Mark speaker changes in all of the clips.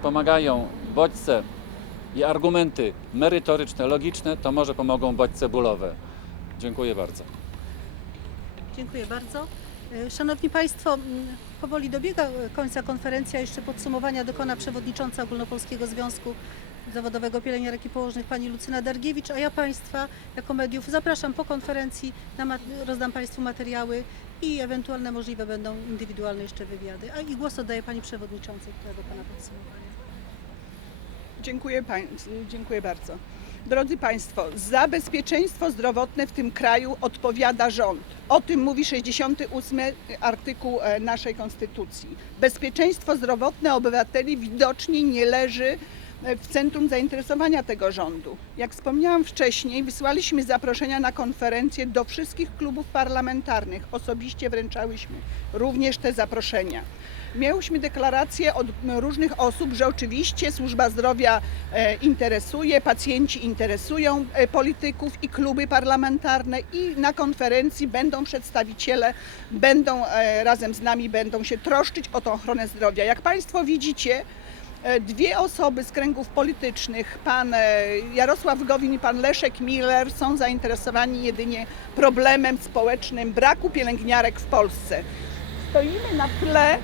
Speaker 1: pomagają bodźce i argumenty merytoryczne, logiczne, to może pomogą bodźce bólowe. Dziękuję bardzo.
Speaker 2: Dziękuję bardzo. E, Szanowni Państwo, powoli dobiega końca konferencja. Jeszcze podsumowania dokona przewodnicząca Ogólnopolskiego Związku Zawodowego Pielęgniarek i Położnych pani Lucyna Dargiewicz, a ja Państwa jako mediów zapraszam po konferencji, rozdam Państwu materiały i ewentualne możliwe będą indywidualne jeszcze wywiady. A i głos oddaję Pani Przewodniczącej, która dokona podsumowania.
Speaker 3: Dziękuję, pań, dziękuję bardzo. Drodzy Państwo, za bezpieczeństwo zdrowotne w tym kraju odpowiada rząd. O tym mówi 68 artykuł e, naszej Konstytucji. Bezpieczeństwo zdrowotne obywateli widocznie nie leży w centrum zainteresowania tego rządu. Jak wspomniałam wcześniej, wysłaliśmy zaproszenia na konferencję do wszystkich klubów parlamentarnych. Osobiście wręczałyśmy również te zaproszenia. Miałyśmy deklaracje od różnych osób, że oczywiście służba zdrowia e, interesuje, pacjenci interesują e, polityków i kluby parlamentarne i na konferencji będą przedstawiciele, będą e, razem z nami, będą się troszczyć o tą ochronę zdrowia. Jak Państwo widzicie, e, dwie osoby z kręgów politycznych, pan e, Jarosław Gowin i pan Leszek Miller są zainteresowani jedynie problemem społecznym braku pielęgniarek w Polsce. Stoimy na tle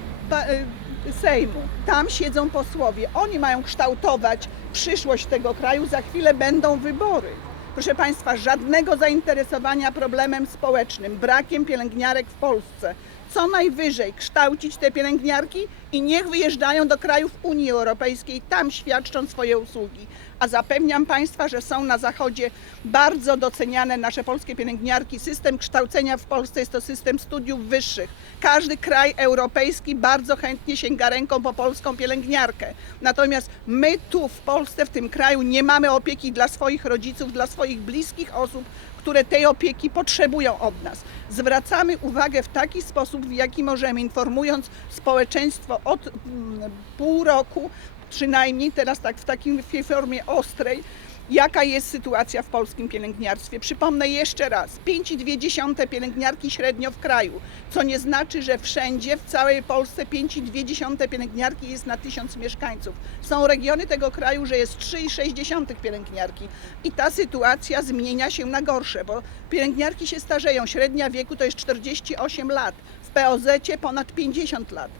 Speaker 3: y, Sejmu. Tam siedzą posłowie. Oni mają kształtować przyszłość tego kraju. Za chwilę będą wybory. Proszę Państwa, żadnego zainteresowania problemem społecznym, brakiem pielęgniarek w Polsce. Co najwyżej kształcić te pielęgniarki i niech wyjeżdżają do krajów Unii Europejskiej, tam świadczą swoje usługi. A zapewniam Państwa, że są na Zachodzie bardzo doceniane nasze polskie pielęgniarki. System kształcenia w Polsce jest to system studiów wyższych. Każdy kraj europejski bardzo chętnie sięga ręką po polską pielęgniarkę. Natomiast my tu w Polsce, w tym kraju, nie mamy opieki dla swoich rodziców, dla swoich bliskich osób, które tej opieki potrzebują od nas. Zwracamy uwagę w taki sposób, w jaki możemy, informując społeczeństwo od mm, pół roku, przynajmniej teraz tak w takiej formie ostrej, jaka jest sytuacja w polskim pielęgniarstwie. Przypomnę jeszcze raz, 5,2 pielęgniarki średnio w kraju, co nie znaczy, że wszędzie, w całej Polsce 5,2 pielęgniarki jest na tysiąc mieszkańców. Są regiony tego kraju, że jest 3,6 pielęgniarki i ta sytuacja zmienia się na gorsze, bo pielęgniarki się starzeją, średnia wieku to jest 48 lat, w POZ ponad 50 lat.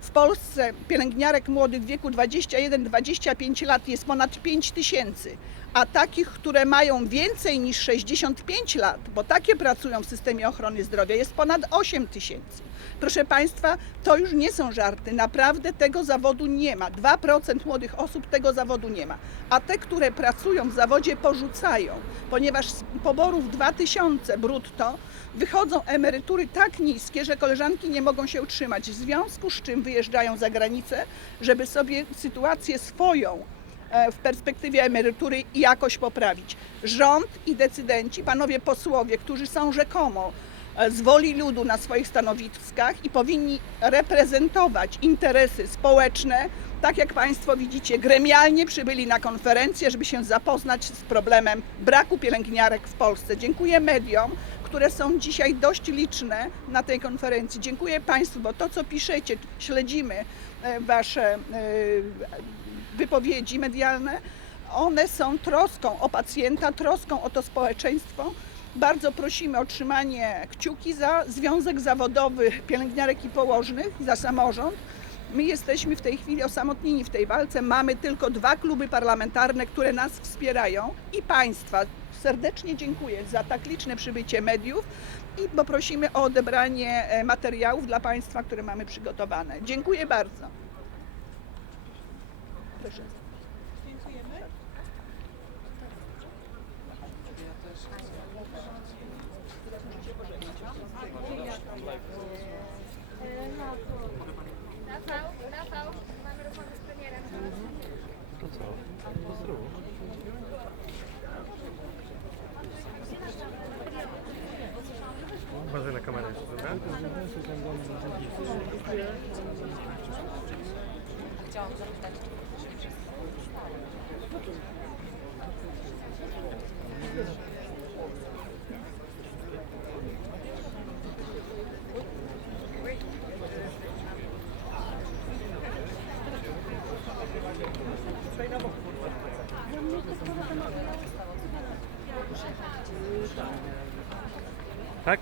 Speaker 3: W Polsce pielęgniarek młodych w wieku 21-25 lat jest ponad 5 tysięcy, a takich, które mają więcej niż 65 lat, bo takie pracują w systemie ochrony zdrowia, jest ponad 8 tysięcy. Proszę Państwa, to już nie są żarty. Naprawdę tego zawodu nie ma. 2% młodych osób tego zawodu nie ma. A te, które pracują w zawodzie, porzucają, ponieważ z poborów 2000 brutto wychodzą emerytury tak niskie, że koleżanki nie mogą się utrzymać. W związku z czym wyjeżdżają za granicę, żeby sobie sytuację swoją w perspektywie emerytury jakoś poprawić. Rząd i decydenci, panowie posłowie, którzy są rzekomo e, z woli ludu na swoich stanowiskach i powinni reprezentować interesy społeczne, tak jak Państwo widzicie, gremialnie przybyli na konferencję, żeby się zapoznać z problemem braku pielęgniarek w Polsce. Dziękuję mediom, które są dzisiaj dość liczne na tej konferencji. Dziękuję Państwu, bo to, co piszecie, śledzimy e, Wasze e, wypowiedzi medialne, one są troską o pacjenta, troską o to społeczeństwo. Bardzo prosimy o trzymanie kciuki za Związek Zawodowy Pielęgniarek i Położnych, za samorząd. My jesteśmy w tej chwili osamotnieni w tej walce. Mamy tylko dwa kluby parlamentarne, które nas wspierają i Państwa. Serdecznie dziękuję za tak liczne przybycie mediów i poprosimy o odebranie e, materiałów dla Państwa, które mamy przygotowane. Dziękuję bardzo. Proszę. Dziękujemy.
Speaker 4: Rafał, Rafał, mamy rozmowę z premierem. To co? Pozdrów.
Speaker 5: Uważaj na kamerę jeszcze, dobra? Chciałam zapytać, tak?